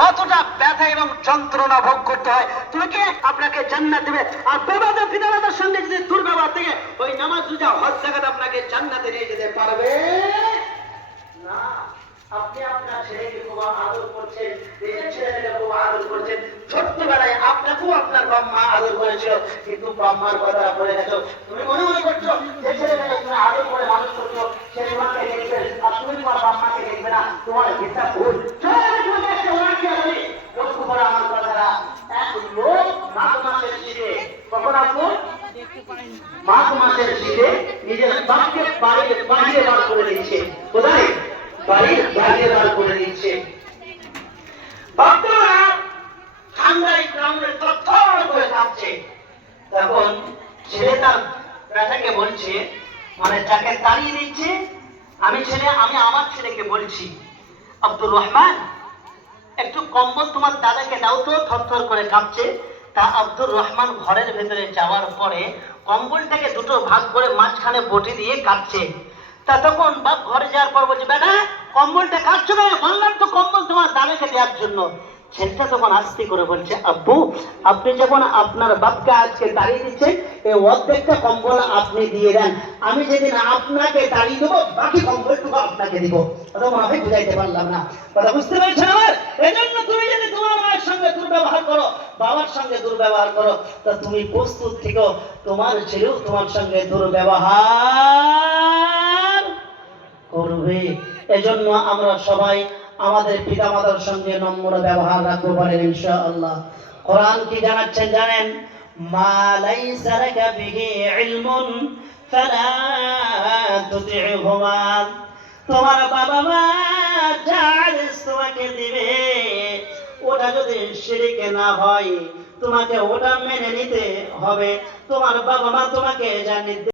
কতটা ব্যথা এবং যন্ত্রণা ভোগ করতে হয়, তুমি কি আপনাকে জান্নাত দেবে? আর বেবাদত পিতামাতার সঙ্গে যদি দুর্ব্যবহার থেকে ওই নামাজ রোজা হজ যাকাত আপনাকে জান্নাতে নিয়ে যেতে পারবে না। আপনি আপনার ছেলেকে খুব আদর করছেন, নিজের ছেলেকে খুব আদর করছেন, ছোট্টবেলায় আপনাকেও আপনার বাম্মা আদর করেছিল, কিন্তু বাম্মার কথা বলে গেছো। তুমি মনে মনে করছো যে ছেলেটাকে তুমি আদর করে মানুষ করছো সে তোমাকে দেখবে, আর তুমি তোমার বাম্মাকে দেখবে না, তোমার হিসাব ভুল। তোমাকে একটা ওয়াকিয়া বলি, লক্ষ্য করে আমার কথাটা। এক লোক মাঘ মাসের শীতে, কখন আসবো? মাঘ মাসের শীতে নিজের বাপকে বাড়িয়ে বার করে দিচ্ছে। কোথায়? বাড়ির বাইরে বার করে দিচ্ছে। ভক্তরা ঠান্ডায় গ্রামের তৎপর করে কাঁপছে। তখন ছেলে তার বেটাকে বলছে, মানে যাকে তাড়িয়ে দিচ্ছে, আমি আমার ছেলেকে বলছি, আব্দুর রহমান একটু কম্বল তোমার দাদাকে দাও তো, থরথর করে কাঁপছে। তা আব্দুর রহমান ঘরের ভেতরে যাওয়ার পরে কম্বলটাকে দুটো ভাগ করে মাঝখানে বটি দিয়ে কাঁপছে। তা তখন বাপ ঘরে যাওয়ার পর বলছে, বেটা কম্বলটা কাটছো কেন? বললাম তো কম্বল তোমার দাদাকে দেওয়ার জন্য। ছেলেটা তখন আস্তে করে বলছে, আব্বু আপনি যখন আপনার বাপকে আজকে তাড়িয়ে দিচ্ছেন, এই অর্ধেকটা কম্বল আপনি দিয়ে দেন, আমি যেদিন আপনাকে তাড়িয়ে দেবো বাকি কম্বলটুকু আপনাকে দিব। কথা মনে হয় বুঝাইতে পারলাম না, কথা বুঝতে পারছেন আমার? এজন্য তুমি যদি তোমার মায়ের সঙ্গে দুর্ব্যবহার করো, বাবার সঙ্গে দুর্ব্যবহার করো, তা তুমি প্রস্তুত থেকো তোমার ছেলেও তোমার সঙ্গে দুর্ব্যবহার করবে। এজন্য আমরা সবাই আমাদের পিতামাতার সঙ্গে নম্র ব্যবহার রাখতে পারেন ইনশাআল্লাহ। কোরআন কি জানাচ্ছেন জানেন? মা লাইসা লাকা বিহি ইলমুন ফালা তুতি'হুমা। তোমার বাবা মা যা আদেশ তোমাকে দিবে ওটা যদি শিরক না হয় তোমাকে ওটা মেনে নিতে হবে। তোমার বাবা মা তোমাকে যা নির্দেশ